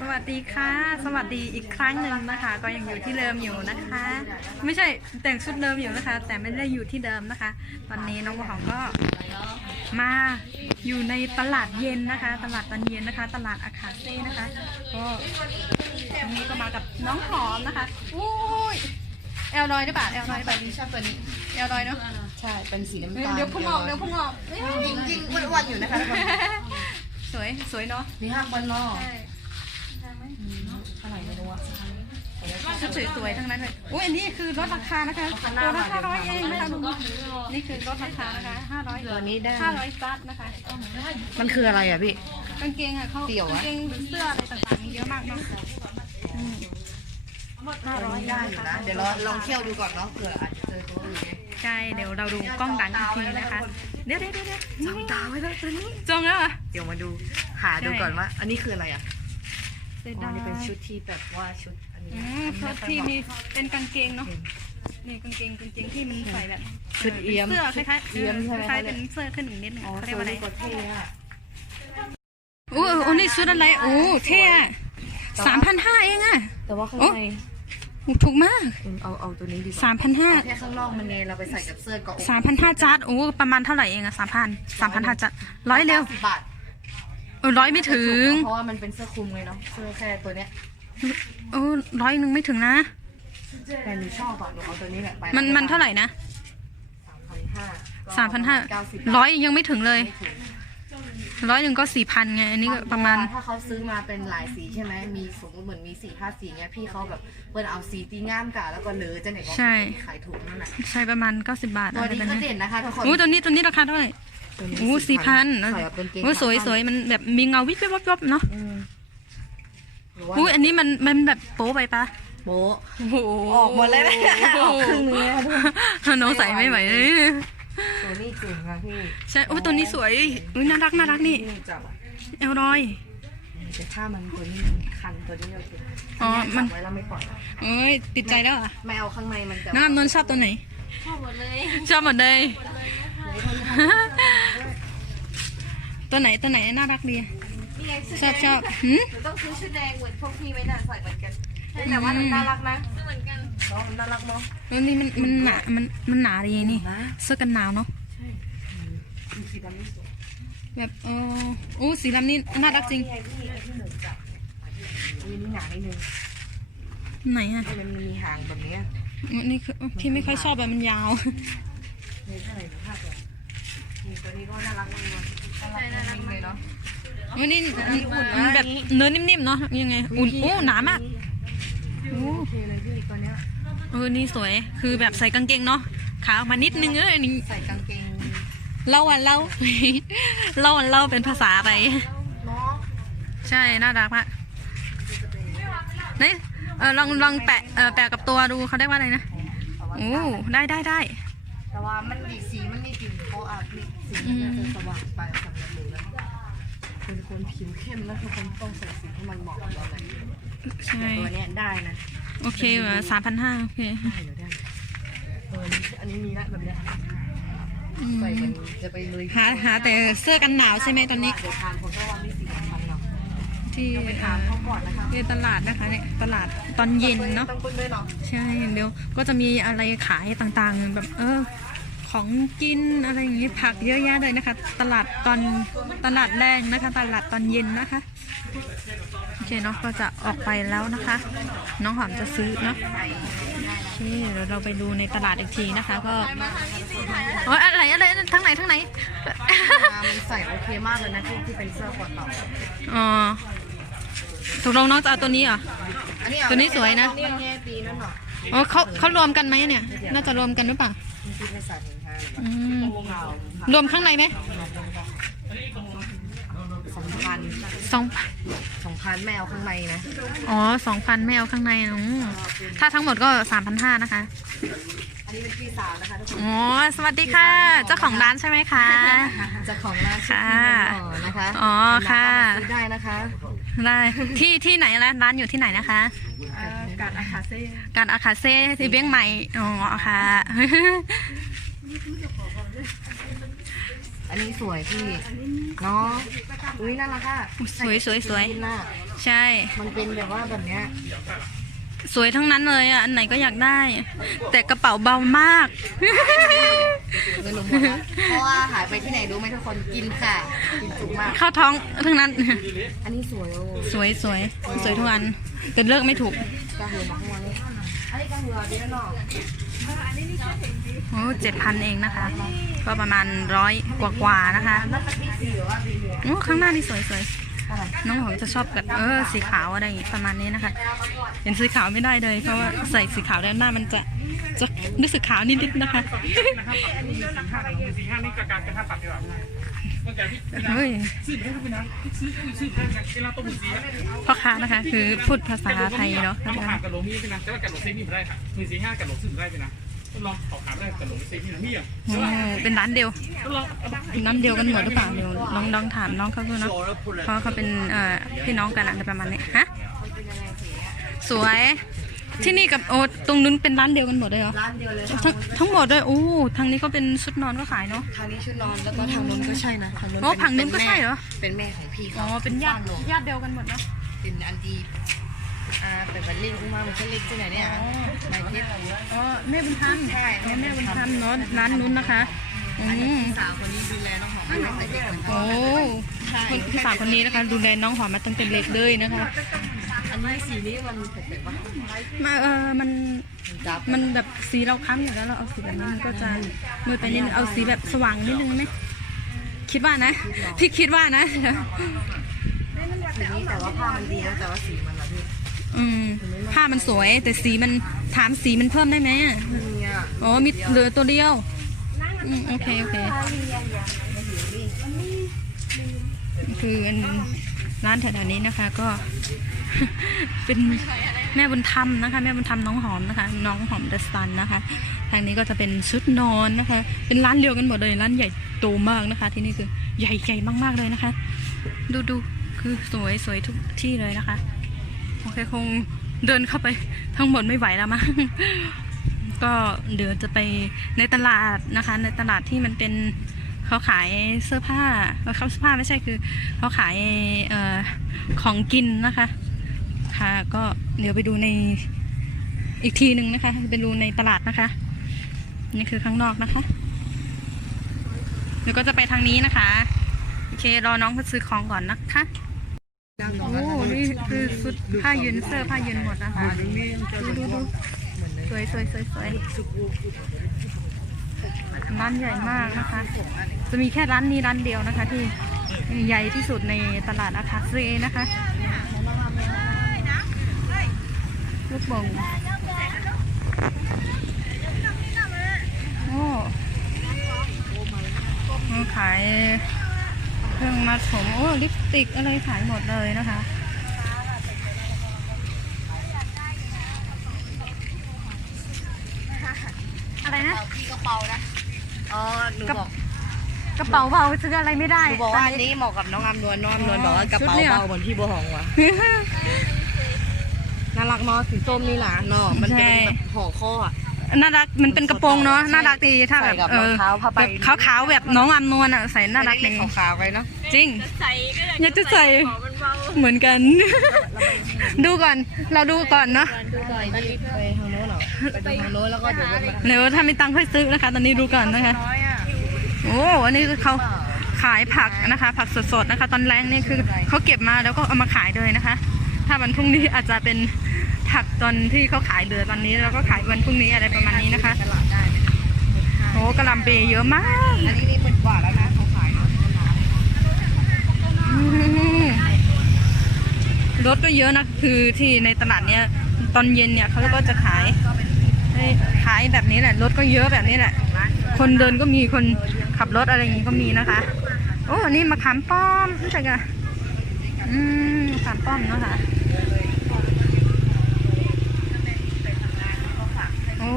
สวัสดีค่ะ สวัสดีอีกครั้งหนึ่งนะคะ ก็ยังอยู่ที่เดิมอยู่นะคะ ไม่ใช่แต่งชุดเดิมอยู่นะคะ แต่ไม่ได้อยู่ที่เดิมนะคะ ตอนนี้น้องบัวหอมก็มาอยู่ในตลาดเย็นนะคะ ตลาดตอนเย็นนะคะ ตลาดอาคาเซ่นะคะก็ตรงนี้ก็มากับน้องหอมนะคะอุ้ยแอลลอยหรือเปล่าแอลลอยหรือเปล่านี้ชอบตัวนี้แอลลอยเนาะใช่เป็นสีน้ำตาลเดี๋ยวพุ่งออกเดี๋ยวพุ่งออกเอ้ยยิงยิงอ้วนๆอยู่นะคะทุกคนสวยสวยเนาะมีห้างบนนอก ใช่เท่าไหร่ไม่รู้อะชุดสวยๆทั้งนั้นเลยอุ้ยอันนี้คือลดราคานะคะตัวละห้าร้อยเองนะคะลุงนี่คือลดราคานะคะห้าร้อยตัวนี้ได้ห้าร้อยซัดนะคะ มันคืออะไรอะพี่ กางเกงอะเขาเดี่ยวอะกางเกงหรือเสื้ออะไรต่างๆมีเยอะมากเนาะห้าร้อยได้อยู่นะ เดี๋ยวเราลองเที่ยวดูก่อนเนาะเผื่ออาจจะเจอตัวอื่นไงใช่ เดี๋ยวเราดูกล้องดังอีกทีนะคะ เดี๋ยวเดี๋ยวเดี๋ยวเดี๋ยวจ้องตาไว้แล้วตัวนี้จองแล้วเหรอะเดี๋ยวมาดู หาดูก่อนว่า อันนี้คืออะไรอะ เสียอ๋อดายนี่เป็นชุดที่แบบว่าชุดอันนี้อืมชุดที่มีเป็นกางเกงเนาะนี่กางเกงกางเกงที่มันใส่แบบชุดเอี้ยมเสื้อคล้ายๆเอี้ยมใช่ไหม คล้ายๆเป็นเสื้อขึ้นอีกนิดนึงอ๋อเขาเรียตักวว่าอะไรนี้ก็เท่อะโอ้โอ้นี่ชุดอะไรโอ้เท่อะสามพันห้าเองอะ แต่ว่าข้างโอ้ในถูกมากอืมเอาเอาตัวนี้ดีกว่าสามพันห้าแค่ข้างนอกมันเนเราไปใส่กับเสื้อเกาะอกสามพันห้าจัดโอ้ประมาณเท่าไหร่เองอะสามพันสามพันห้าจัดร้อยเร็วสิบบาท เออร้อยไม่ถึงเพราะว่ามันเป็นเสื้อคลุมไงเนาะเสื้อแค่ตัวเนี้ยโอ้ร้อยหนึ่งไม่ถึงนะแต่หนูชอบอะหนูเอาตัวนี้แหละไปมันมันเท่าไหร่นะสามพันห้าสามพันห้าเก้าสิบร้อยยังไม่ถึงเลยร้อยหนึ่งก็สี่พันไง อันนี้ก็ประมาณ ถ้าเขาซื้อมาเป็นหลายสีใช่ไหมมีสมมติเหมือนมีสี่ห้าสีเงี้ยพี่เขาแบบเปิดเอาสีตีง่ามกะแล้วก็เหลือจะไหนก็ใช่ขายถูกนั่นแหละใช่ประมาณเก้าสิบบาทตัวอะไรนี้แบบก็นี้เด่นนะคะทุกคนโอ้ตัวนี้ตัวนี้ราคาเท่าไหร่ ตัวนี้โอ้สี่พันใส่แบบเป็นเกงโอ้สวยสวยมันแบบมีเงาวิบวิบวับวับเนาะอืมหรือว่าอุ้ยอันนี้มันมันแบบโป๊ไปปะโบ๊ะโอ้โหออกหมดเลยนะออกครึ่งนึงเลยนะน้องใส่ไม่ไหวเลยตัวนี้เจ๋งนะพี่ใช่โอ้ตัวนี้สวยอุ้ยน่ารักน่ารักนี่จับอะเอลรอย แต่ถ้ามันตัวนี้คันตัวนี้โอเคอ๋อมัน จับไว้แล้วไม่ปล่อยเอ้ยติดใจแล้วเหรอะไม่เอาข้างในมันจะน้องอำนนท์ชอบตัวไหนชอบหมดเลยชอบหมดเลย ตัวไหนตัวไหนน่ารักดีนี่ไงชุดชอบแดงชอบหืม หนูต้องซื้อชุดแดงเหมือนพวกพี่ไว้น่ะใส่เหมือนกันแต่ว่ามันน่ารักนะเหมือนกันเนาะมันน่ารักเนาะแล้วนี่มันมันหนา มันมันหนาดีนี่นะเสื้อกันหนาวเนาะมีสีดำนี่สวยแบบเออโอ้สีดำนี่น่ารักจริง นี่ไงพี่ที่หนูจับมีนี่หนานิดนึงไหนอะมันมีหางแบบเนี้ยอันนี่คือพี่ไม่ค่อยชอบแบบมันยาวมีเท่าไหร่หนูภาพเลยนี่ ตัวนี้ก็น่ารักมากเลยน่ารักเลยเนาะวันนี้มันแบบเนื้อนิ่มๆเนาะยังไง อุ่นโอ้หนามากโอเคเลยพี่ตัวเนี้ยเออนี่สวย คือแบบใส่กางเกงเนาะขาออกมานิดนึงเออนี่ใส่กางเกงเล่าวันเล่าเล่าวันเล่าเป็นภาษาไปเนาะใช่น่ารักมากนี่เออลองลองแปะเออแปะกับตัวดูเขาได้ว่าอะไรนะแต่ว่าโอ้ได้ได้ได้แต่ว่ามันมีสีมันมีกลิ่นโคอา สีมันจะเป็นสว่างไปสำหรับหนูแล้วเป็นคนผิวเข้มแล้วทุกคนต้องใส่สีที่มันเหมาะกับเราเลยใช่ ตัวเนี้ยได้นะโอเคสามพันห้าโอเคได้เดี๋ยวได้เอออันนี้มีละแบบเนี้ยอืมใส่มันจะไปเลยหาหาแต่เสื้อกันหนาวใช่ไหมตอนนี้ เดี๋ยวทานผมก็วันที่สี่พันเนาะที่ไปถามเขาก่อนนะคะที่ตลาดนะคะเนี่ยตลาดตอนเย็นเนาะ ต้องปุ้นด้วยเนาะ ใช่เดี๋ยวก็จะมีอะไรขายต่างๆ แบบเออ ของกินอะไรอย่างงี้ผักเยอะแยะเลยนะคะ ตลาดตอนตลาดแรงนะคะ ตลาดตอนเย็นนะคะโอเคเนาะก็จะออกไปแล้วนะคะ น้องหอมจะซื้อเนาะโอเคเดี๋ยวเราไปดูในตลาดอีกทีนะคะ ก็โอ้ยอะไรอะไรทั้งไหนทั้งไหนมันใส่โอเคมากเลยนะที่ที่เป็นเสื้อคอเต่าอ๋อตกลงน้องจะเอาตัวนี้เหรออันนี้ตัวนี้สวยนะนี่แง่ปีนั่นเนาะอ๋อเขาเขารวมกันไหมเนี่ย น่าจะรวมกันหรือเปล่า มีที่ไม่ใส่ถุงเท้าอืมขาวรวมข้างในไหมสองพันสองสองพันไม่เอาข้างในนะอ๋อสองพันไม่เอาข้างในอืมถ้าทั้งหมดก็สามพันห้านะคะ อันนี้เป็นพี่สาวนะคะทุกคนอ๋อ สวัสดีค่ะ เจ้าของร้านใช่ไหมคะ เจ้าของร้านชื่อพี่นนท์หน่อนะคะอ๋อค่ะ สามารถมาซื้อได้นะคะได้ ที่ที่ไหนร้านร้านอยู่ที่ไหนนะคะ การอาคาเซ่การอาคาเซ่ที่เบี้ยงใหม่ อ๋อค่ะ อันนี้สวยพี่เนาะอุ้ยน่ารักอะสวยสวยสวยกินน่ะใช่ มันเป็นแบบว่าแบบเนี้ยสวยทั้งนั้นเลยอะ อันไหนก็อยากได้ แต่กระเป๋าเบามาก เงินหลงหมดนะเพราะว่าหายไปที่ไหนรู้ไหมทุกคนกินค่ะ กินจุกมาก เข้าท้องทั้งนั้น อันนี้สวยโอ้สวยสวยสวยทุกอันแต่เลือกไม่ถูกกระเหือมาข้างวันนี้อันนี้กระเหือเดียวเนาะ โอ้เจ็ดพันเองนะคะ ก็ประมาณร้อยกว่ากว่าๆนะคะโอ้ข้างหน้านี่สวยสวยน้องหอมจะชอบแบบเออสีขาวอะไรอย่างงี้ประมาณนี้นะคะ เห็นสีขาวไม่ได้เลยเพราะว่าใส่สีขาวแล้วหน้ามันจะจะรู้สึกขาวนิดๆนะคะสีห้านี่กการกระทำปรับดีกว่าเมื่อกี้ที่เฮ้ยซื้อให้ทุกคนนะซื้อซื้อแพงกันเวลาต้มหมูซีพ่อค้านะคะ คือพูดภาษาไทยเนาะทำขาดกระโหลกนี่เป็นนะแต่ว่ากระ โหลกเซนี่ไม่ได้ค่ะมือสี่ห้ากระโหลกซื้อไม่ได้เป็นนะต้องลองขอขาไม่ได้กระโหลกเซนี่นะนี่อะโอ้เป็นร้านเดียวต้องลองเป็นร้านเดียวกันหมดหรือเปล่าเดี๋ยวลองลองถามน้องเขาดูเนาะเพราะเขาเป็นเอ่อพี่น้องกันอะไรประมาณนี้ฮะสวยที่นี่กับโอ้ตรงนู้นเป็นร้านเดียวกันหมดเลยเหรอร้านเดียวเลยทั้งทั้งหมดเลยโอ้ทางนี้ก็เป็นชุดนอนก็ขายเนาะทางนี้ชุดนอนแล้วก็ทางนู้นก็ใช่นะทางนู้นอ๋อเป็ฝั่งนู้นก็ใช่เหรอเป็นแม่ของพี่อ๋อเขาเป็นญาติบ้หลวงญาติเดียวกันหมดเนาะเป็นอันดี อ่าเป็นบัลลิงอุ้มามันก็เล็กที่ไหนเนี่ยนายทิพย์อ๋อแม่บุญธรรมใช่อ๋อแม่บุญธรรมเนาะร้านนู้นนะคะอือันนี้มพี่สาวคนนี้ดูแลน้องหอมมาตั้งแต่เด็กเหมือนกัโอ้นใช่คนพี่สาวคนนี้นะคะดูแลน้องหอมมาตั้งแต่เล็กเลยนะคะอันนี้สีนี้มันแปลกๆปะมาเออมันมันจับมันแบบสีเราค้ำอยู่แล้วเราเอาสีแบบนี้มันก็จะมือไปนิดนึงเอาสีแบบสว่างนิดนึงไหมคิดว่านะ พี่คิดว่านะ สีนี้แต่ว่าผ้ามันดีนะแต่ว่าสีมันละพี่ อืมผ้ามันสวย แต่สีมันถามสีมันเพิ่มได้ไหมอ๋อมีเหลือตัวเดียวอืมโอเคโอเคคือร้านแถวๆนี้นะคะ ก็ เป็นแม่บุญธรรมนะคะ แม่บุญธรรมน้องหอมนะคะ น้องหอมเดอะซันนะคะ ทางนี้ก็จะเป็นชุดนอนนะคะ เป็นร้านเดียวกันหมดเลยร้านใหญ่โตมากนะคะ ที่นี่คือใหญ่ใหญ่มากๆเลยนะคะ ดูดูคือสวยสวยทุกที่เลยนะคะ โอเคงเดินเข้าไปทั้งหมดไม่ไหวแล้วมั้งก็เดี๋ยวจะไปในตลาดนะคะ ในตลาดที่มันเป็นเขาขายเสื้อผ้าเขาเสื้อผ้าไม่ใช่คือเขาขายออของกินนะคะ ค่ะ ก็เดี๋ยวไปดูในอีกทีหนึ่งนะคะ ไปดูในตลาดนะคะ นี่คือข้างนอกนะคะเดี๋ยวก็จะไปทางนี้นะคะ โอเค รอน้องเขาซื้อของก่อนนะคะโอ้ คือชุดผ้ายืนเสื้อผ้ายืนหมดนะคะดูดูดูสวยสวยสวยสวยร้านใหญ่มากนะคะ จะมีแค่ร้านนี้ร้านเดียวนะคะ ที่ใหญ่ที่สุดในตลาดอาคาเซนะคะลูกบงโอ้ขายเครื่องมัดผม โอ้ ลิปสติกอะไรขายหมดเลยนะคะ อะไรนะ พี่กระ เป๋านะอ๋อหนูบอก กระเป๋าเบาซื้ออะไรไม่ได้หนูบอกว่าอันนี้เหมาะกับน้องอำนวลน้องอำนวลบอกว่ากระเป๋าชุดเนี่ยเบาเหมือนพี่บัวหองว่ะ น่ารักเนาะสีส้มนี่หล่ะเนาะมันเป็นแบบห่อข้ออะน่ารักมันเป็นกระโปรงเนาะใช่น่ารักดีถ้าแบบใส่กับเออรองเท้าผ้าใบ แบบขาวๆแบบน้องอำนวลอะใส่น่ารักเล็ดีกๆขาวๆไปเนาะ จริงอยากจะใส่เหมือนกัน ดูก่อนเราดูก่อนเนาะ ดูก่อนไปไปทางโน้นเหรอ ไปดูทางโน้นแล้วก็เดี๋ยววนมาเดี๋ยวถ้ามีตังค์ค่อยซื้อนะคะ ตอนนี้ดูก่อนนะคะ น้อยอะโอ้ อันนี้คือเขาขายผักนะคะ ผักสดๆนะคะ ตอนแรกนี่คือเขาเก็บมาแล้วก็เอามาขายเลยนะคะ ถ้าวันพรุ่งนี้อาจจะเป็นผักตอนที่เขาขายเหลือตอนนี้แล้วก็ขายวันพรุ่งนี้อะไรประมาณนี้นะคะตลาดได้ไหมโอ้กะหล่ำเบเยอะมาก อันนี้นี่หมื่นกว่าแล้วนะเขาขายเนาะอืมรถก็เยอะนะคือที่ในตลาดเนี้ยตอนเย็นเนี่ยเขาก็จะขาย ให้ขายแบบนี้แหละ รถก็เยอะแบบนี้แหละ คนเดินก็มีคนขับรถอะไรอย่างนี้ก็มีนะคะ โอ้นี่มะขามป้อมรู้จักอะอืมขามป้อมเนาะค่ะโอ้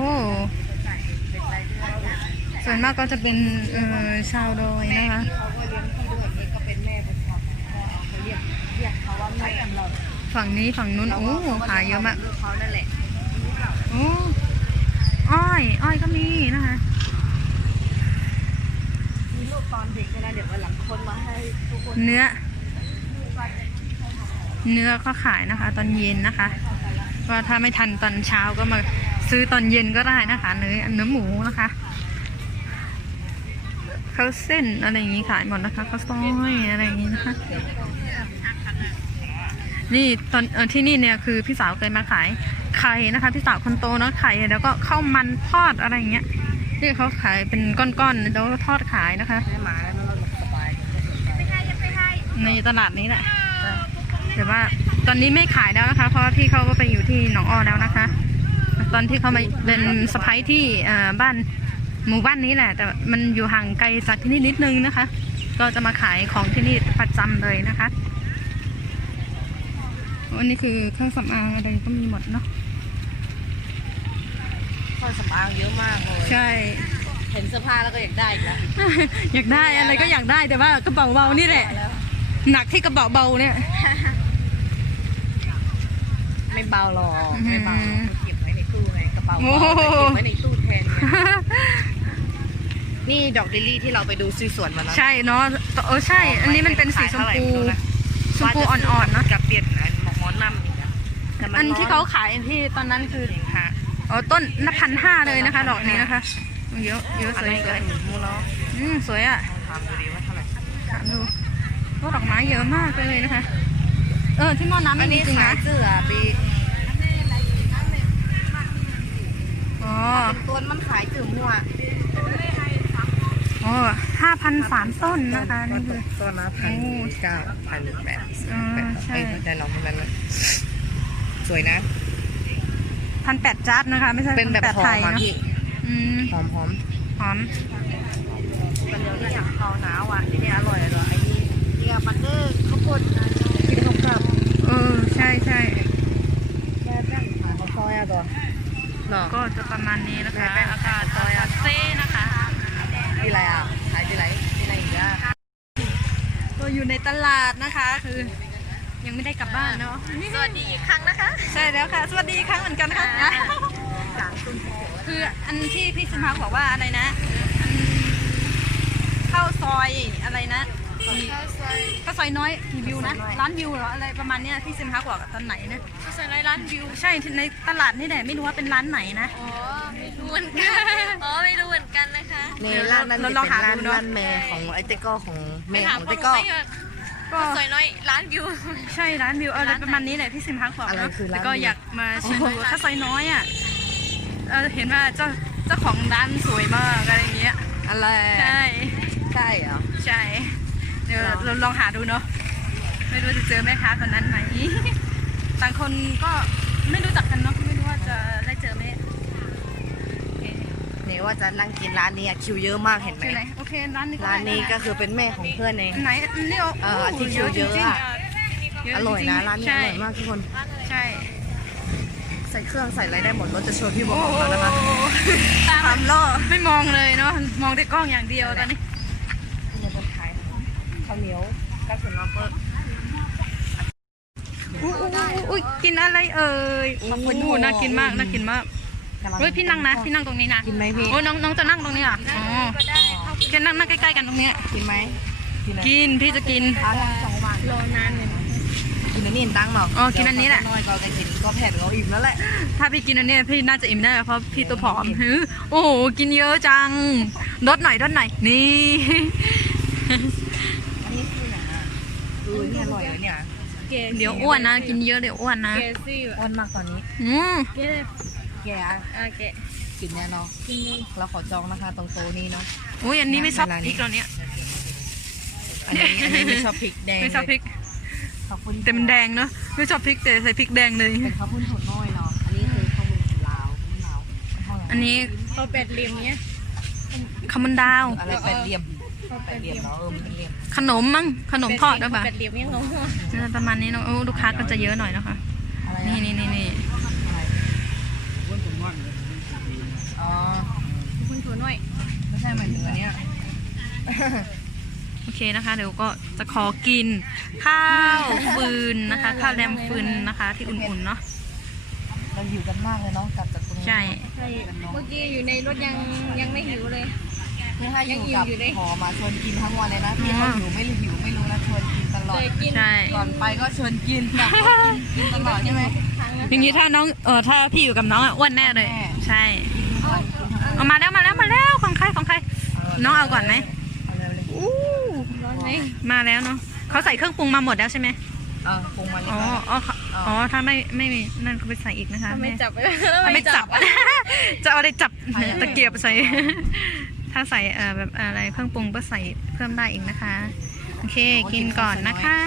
ส่วนมากก็จะเป็นเอ่อชาวดอยนะคะฝั่งนี้ฝั่งนู้นโอ้ขายเยอะมากลูกเขานั่นแหละโอ้ อ้อย อ้อยก็มีนะคะตอนเด็กเลยนะเดี๋ยววันหลังคนมาให้ทุกคนเนื้อเนื้อก็ขายนะคะ ตอนเย็นนะคะว่าถ้าไม่ทันตอนเช้าก็มาซื้อตอนเย็นก็ได้นะคะ เนื้อเนื้อหมูนะคะข้าวเส้นอะไรอย่างนี้ขายหมดนะคะข้าวซอยอะไรอย่างนี้นะคะ นี่ตอนเออที่นี่เนี่ยคือพี่สาวเคยมาขาย ไข่นะคะพี่สาวคนโตเนาะไข่แล้วก็ข้าวมันทอดอะไรอย่างเงี้ยที่เขาขายเป็นก้อนๆแล้วทอดขายนะคะในตลาดนี้แหละแต่ว่าตอนนี้ไม่ขายแล้วนะคะ เพราะว่าพี่เขาก็ไปอยู่ที่หนองอ้อแล้วนะคะ ตอนที่เขามาเป็นสะพ้ายที่บ้านหมู่บ้านนี้แหละ แต่มันอยู่ห่างไกลจากที่นี่นิดนึงนะคะ ก็จะมาขายของที่นี่ประจำเลยนะคะวันนี้คือเครื่องสำอางอะไรก็มีหมดเนาะ เครื่องสำอางเยอะมากเลยใช่ เห็นเสื้อผ้าแล้วก็อยากได้อีกแล้วอยากได้อะไรก็อยากได้แต่ว่ากระเป๋าเบานี่แหละหนักที่กระเป๋าเบาเนี่ย ไม่เบาหรอกไม่เบาเก็บไว้ในตู้ไงกระเป๋าโอ้เบาโหเก็บไว้ในตู้แทนนี่ดอกลิลลี่ที่เราไปดูซื้อสวนมาแล้วใช่เนาะเออใช่ อันนี้มันเป็นสีชมพูชมพูอ่อนๆเนอะกับเปลี่ยนอันหมอกมอนน้ำอีกอะแต่มัอันที่เขาขายที่ตอนนั้นคือ องค่ะอ๋อต้นละพันห้าเลยนะคะดอกนี้นะคะเยอะเยอะสอะไรวยสก็วยหมูเนาะอืมสวยอะลองถามดูดิว่าเท่าไหร่ถามดูก็ดอกไม้เยอะมากเลยนะคะ เออที่หม้อน้ำอัไม่นมีนี้จริงขานะยเสื้อปีอ๋อตัวมันขายจืดมั่วอ๋อห้าพันสามต้นนะคะนี่คือตัวละพันเก้าพันแปดสิบอ่าแปดใช่เอ้ยแต่น้องคนนั้นน่ะสวยนะ พันแปดจัดนะคะ ไม่ใช่เป็นแบบ1,800หอไทมยอะเนาะพี่อืมหอมหอมหอมมันเดี๋ยวนี้อยากเขาหนาวอะนี่เนี่ยอร่อยอร่อยไอ้นี่เนี่ยบัตเตอร์ข้าวโพดกินข้าวกลับเออใช่ใช่แม่แป้งขายข้าวซอยอะตัวเนาะก็จะประมาณนี้นะคะแป้งอากาศก็จะเซ่นะคะ ที่ไรอะขายที่ไรที่ไรอีกอะ ก็อยู่ในตลาดนะคะคือ ยังไม่ได้กลับบ้านเนาะสวัสดีอีกครั้งนะคะ ใช่แล้วค่ะ สวัสดีอีกครั้งเหมือนกันค่ะจางตุ้นคืออันที่พี่ซิมพักบอกว่าอะไรนะอันข้าวซอยอะไรนะข้าวซอยน้อยกี่วิวนะร้านวิวเหรออะไรประมาณเนี้ยพี่ซิมพักบอกตอนไหนนะข้าวซอยน้อยร้านวิวใช่ในตลาดนี่แหละไม่รู้ว่าเป็นร้านไหนนะ อ๋อไม่รู้เหมือนกันอ๋อไม่รู้เหมือนกันนะคะ ในร้านนั้นเราจะลองเป็นหาร้านดูเนอะ ร้านแม่ของไอ้เต้ก้อของไปแม่ถามของพ่อเต้หนูก้อไม่ว่า ก็สวยน้อยร้านวิว ใช่ร้านวิวอะไรประมาณนี้แหละพี่ซิมพักบอกอะไรเนาะคือร้านแล้วก็วิวอยากมาชิมดูข้าวซอยน้อยอะเออเห็นว่าเจ้าเจ้าของร้านสวยมากอะไรอย่างเงี้ยอะไรใช่ใช่เหรอ ใช่เดี๋ยวเหรอเราลองหาดูเนาะไม่รู้จะเจอแม่ค้าคนนั้นไหม ต่างคนก็ไม่รู้จักกันเนาะไม่รู้ว่าจะได้เจอไหมโอเค นี่ว่าจะนั่งกินร้านนี้อะคิวเยอะมากเห็นไหม ชื่ออะไรโอเคร้านนี้ก็ร้านนี้ได้ก็คือเป็นแม่ของเพื่อนเอง ไหนเรียกเออที่คิวเยอะจริงอะๆเะอร่อยจงนะๆร้านนี้อใช่ร่อยมากทุกคน ใช่ใส่เครื่องใส่อะไรได้หมดรถจะชวนพี่บอโอ้กโหแล้วนะคะตามล่อไม่มองเลยเนาะมองแต่กล้องอย่างเดียวตอนนี้เนี่ยเป็นขายข้าวเหนียวกับส่วนน้ำเปิ้ลอู้อู้อู้อุ้ยกินอะไรเอ่ยโอ้โอ้โหน่ากินมากน่ากินมาก เฮ้ยพี่นั่งนะพี่นั่งตรงนี้นะกินไหมพี่โอ้น้องน้องจะนั่งตรงนี้เหรอะอ๋อจะนั่งนั่งใกล้ๆกันตรงเนี้ยกินไหมกินไหมกินพี่จะกินเอาทั้งสองวันรอนานเลยกินอันนี้เห็นตังค์เปล่าอ๋อกินอันนี้แหละน้อยก็จะกินก็แผ่นก็อิ่มแล้วแหละถ้าพี่กินอันเนี้ยพี่น่าจะอิ่มได้เพราะพี่ตัวผอมหือโอ้โหกินเยอะจังลดหน่อยลดหน่อยนี่อันนี้คืออย่างอะเออนี่อร่อยเลยเนี่ยเดี๋ยวอ้วนนะ กินเยอะเดี๋ยวอ้วนนะเกซี่อ้วนมากตอนนี้อืม เกซี่แกอะโอเคกินแน่เนอนเราขอจองนะคะตรงโต๊ะนี้เนาะ อุ้ยอันนี้ไม่ชอบเวลานี้พริกแล้วเนี่ยอันนี้อันนี้ไม่ชอบพริกแดงไม่ชอบพริกขอบคุณแต่มันแดงเนาะไม่ชอบพริกแต่ใส่พริกแดงเลยเป็นข้าวปุ้นถั่วน้อยเนาะ อันนี้คือข้าวปุ้นลาวข้าวปุ้นลาวข้าวเหนียวอันนี้เอาเป็ดเหลี่ยมเนี้ยขมันดาวอะไรแปดเหลี่ยมแปดเหลี่ยมเนาะเออมันเป็นเหลี่ยม ขนมมั้งขนมทอดหรือเปล่าเป็ดเหลี่ยมยังงงเออประมาณนี้เนาะ โอ้ลูกค้าก็จะเยอะหน่อยนะคะอะไรนี่อะนี่นี่นี่อะไรอ้วนผมว่างเลย อ๋อ คุณถั่วน้อย ไม่ ใช่หมายถึงอันเนี้ยโอเคนะคะ เดี๋ยวก็จะขอกิน ข้าวฟืนนะคะ ข้าวแรมฟืนนะคะ ที่อุ่นๆเนาะเราอยู่กันมากเลยเนาะกลับจากตรงนี้ใช่ใช่เมื่อกี้อยู่ในรถยังยังไม่หิวเลยอคือถ้าอยู่กับหอมาชวนกินทั้งวันเลยนะพี่เขาหิวไม่รู้หิวไม่รู้นะชวนกินตลอดใช่ก่อนไปก็ชวนกินแบบกินกินตลอดใช่ไหมอย่างนี้ถ้าน้องเออถ้าพี่อยู่กับน้องอะอ้วนแน่เลยแน่ใช่กินทั้งวันกินทั้งวันเอามาแล้วมาแล้วมาแล้ว ของใครของใคร น้องเอาก่อนไหมเอาเลยเลยอู้มาแล้วเนาะเขาใส่เครื่องปรุงมาหมดแล้วใช่ไหมเออปรุงมาเลยอ๋อค่ะอ๋อเขาอ๋อถ้าไม่ไม่มีนั่นก็ไปใส่อีกนะคะไม่แจับไปถ้าไม่จับ จะเอาอะไรจับตะเกียบใส่ ถ้าใส่เอ่อแบบอะไรเครื่องปรุงก็ใส่เพิ่มได้อีกนะคะ โอเคกินก่อนนะคะ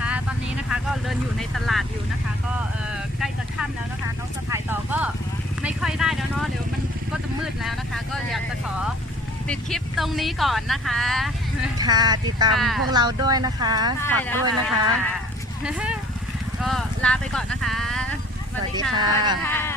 ค่ะตอนนี้นะคะก็เดินอยู่ในตลาดอยู่นะคะ ก็เอ่อใกล้จะค่ำแล้วนะคะ น้องจะถ่ายต่อก็ไม่ค่อยได้แล้วเนาะเดี๋ยวมัน ก็จะมืดแล้วนะคะ ก็อยากจะขอปิดคลิปตรงนี้ก่อนนะคะ ค่ะติดตามค่ะพวกเราด้วยนะคะฝากด้วยนะคะ ก็ลาไปก่อนนะคะ สวัสดีค่ะสวัสดีค่ะ